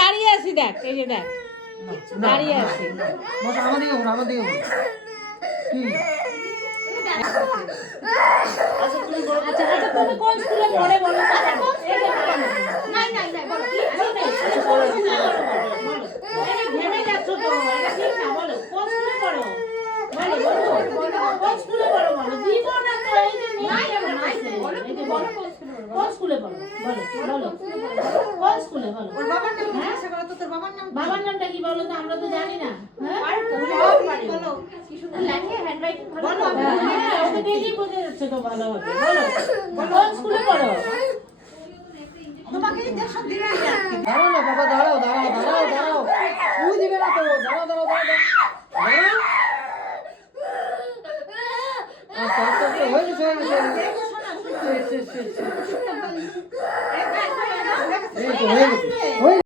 দাঁড়িয়ে আছি দেখ, এই যে দেখ দাঁড়িয়ে আছি। বস আমার দিকে ঘুরো, আমার দিকে ঘুরো। কি আচ্ছা আচ্ছা তুমি কোন স্কুলে পড়ে বলো তো? নাই নাই নাই বলো কি ভেবে যাচ্ছ তো, এটা ঠিক না, বলো কোন স্কুলে পড়ো? বলো বলো কোন স্কুলে পড়ো বলো, দিব না তো, এই যে নাই নাই বলো, এই যে বলো কোন স্কুলে পড়ো, বলো বলো কোন স্কুলে বলো। ওর বাবার নাম জিজ্ঞাসা করো তো, তোর বাবার নাম বাবার নামটা কি বলো তো, আমরা তো জানি না। হ্যাঁ বলো, কি সুন্দর লেখে, হ্যান্ডরাইটিং ভালো তো। হ্যাঁ ওকে দেখেই বোঝা যাচ্ছে তো ভালো হবে। বলো কোন স্কুলে পড়ো? তোমাকে ইনজেকশন দিবে আজকে। দাঁড়াও না বাবা, দাঁড়াও দাঁড়াও দাঁড়াও দাঁড়াও, তুই দিবে না তো, দাঁড়াও দাঁড়াও দাঁড়াও দাঁড়াও। আচ্ছা আচ্ছা আচ্ছা, হয়ে গেছে হয়ে গেছে হয়ে গেছে। এই তো হয়ে গেছে হয়ে গেছে।